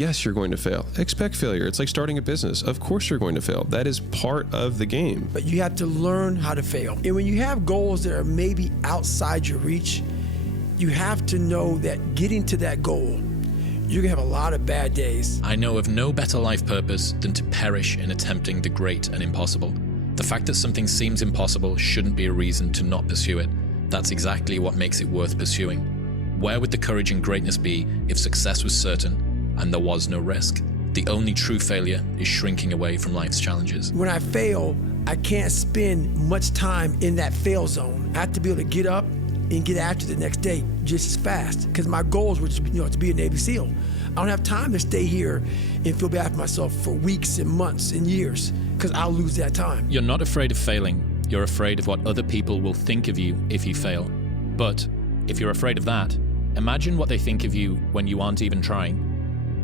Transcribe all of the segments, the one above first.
Yes, you're going to fail. Expect failure. It's like starting a business. Of course you're going to fail. That is part of the game. But you have to learn how to fail. And when you have goals that are maybe outside your reach, you have to know that getting to that goal, you're gonna have a lot of bad days. I know of no better life purpose than to perish in attempting the great and impossible. The fact that something seems impossible shouldn't be a reason to not pursue it. That's exactly what makes it worth pursuing. Where would the courage and greatness be if success was certain and there was no risk? The only true failure is shrinking away from life's challenges. When I fail, I can't spend much time in that fail zone. I have to be able to get up and get after the next day just as fast, because my goals were to be a Navy SEAL. I don't have time to stay here and feel bad for myself for weeks and months and years, because I'll lose that time. You're not afraid of failing. You're afraid of what other people will think of you if you fail. But if you're afraid of that, imagine what they think of you when you aren't even trying.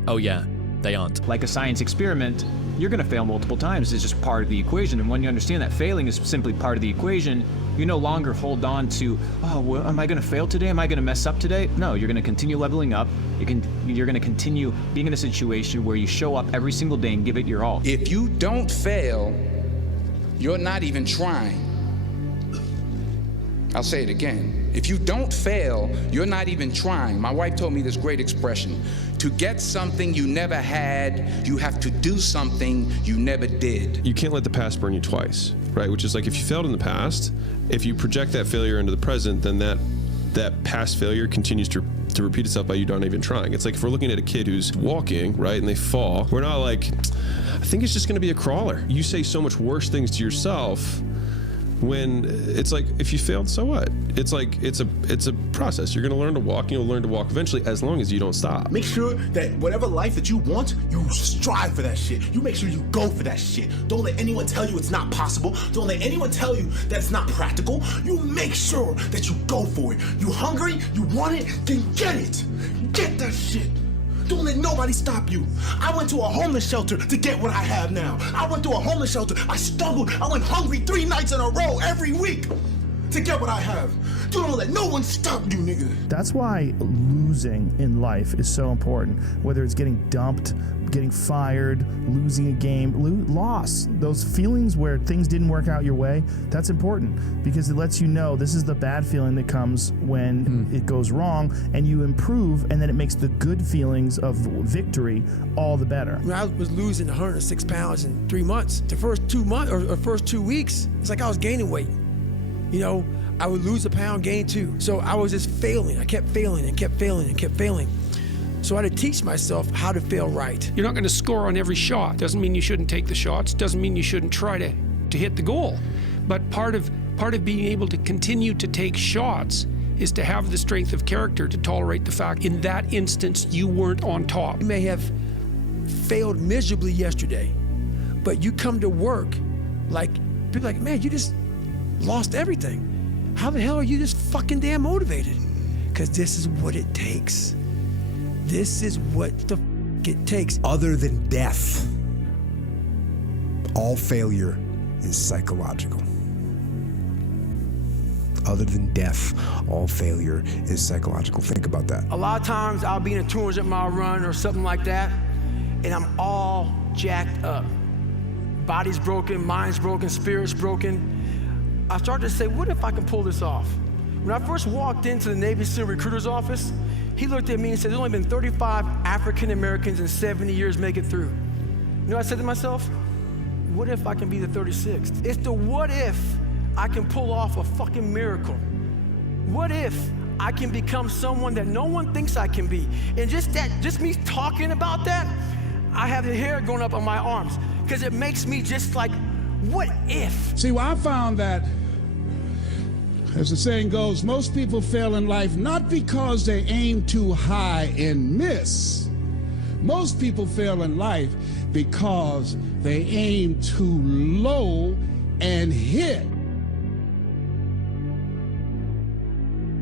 Oh yeah, they aren't. Like a science experiment, you're going to fail multiple times. It's just part of the equation. And when you understand that failing is simply part of the equation, you no longer hold on to, oh, well, am I going to fail today? Am I going to mess up today? No, you're going to continue leveling up. You're going to continue being in a situation where you show up every single day and give it your all. If you don't fail, you're not even trying. I'll say it again. If you don't fail, you're not even trying. My wife told me this great expression. To get something you never had, you have to do something you never did. You can't let the past burn you twice, right? Which is like, if you failed in the past, if you project that failure into the present, then that past failure continues to repeat itself by you not even trying. It's like if we're looking at a kid who's walking, right, and they fall, we're not like, I think it's just gonna be a crawler. You say so much worse things to yourself when it's like, if you failed, so what? It's like, it's a process. You're gonna learn to walk, and you'll learn to walk eventually, as long as you don't stop. Make sure that whatever life that you want, you strive for that shit. You make sure you go for that shit. Don't let anyone tell you it's not possible. Don't let anyone tell you that it's not practical. You make sure that you go for it. You hungry, you want it, then get it. Get that shit. Don't let nobody stop you. I went to a homeless shelter to get what I have now. I went to a homeless shelter. I struggled. I went hungry 3 nights in a row every week to get what I have. You don't let no one stop you, nigga. That's why losing in life is so important. Whether it's getting dumped, getting fired, losing a game, loss. Those feelings where things didn't work out your way, that's important, because it lets you know this is the bad feeling that comes when it goes wrong, and you improve, and then it makes the good feelings of victory all the better. When I was losing 106 pounds in 3 months, the first 2 months or first 2 weeks, it's like I was gaining weight. You know, I would lose a pound, gain 2. So I was just failing. I kept failing and kept failing and kept failing. So I had to teach myself how to fail right. You're not going to score on every shot. Doesn't mean you shouldn't take the shots. Doesn't mean you shouldn't try to hit the goal. But part of being able to continue to take shots is to have the strength of character to tolerate the fact in that instance you weren't on top. You may have failed miserably yesterday, but you come to work like, people are like, man, you just lost everything. How the hell are you this fucking damn motivated? Because this is what it takes. This is what the f it takes. Other than death, all failure is psychological. Other than death, all failure is psychological. Think about that. A lot of times I'll be in a 200-mile run or something like that, and I'm all jacked up. Body's broken, mind's broken, spirit's broken. I started to say, what if I can pull this off? When I first walked into the Navy SEAL recruiter's office, he looked at me and said, there's only been 35 African Americans in 70 years make it through. You know what I said to myself? What if I can be the 36th? It's the what if I can pull off a fucking miracle. What if I can become someone that no one thinks I can be? And just me talking about that, I have the hair going up on my arms, because it makes me just like, what if? See, well, I found that, as the saying goes, most people fail in life not because they aim too high and miss. Most people fail in life because they aim too low and hit.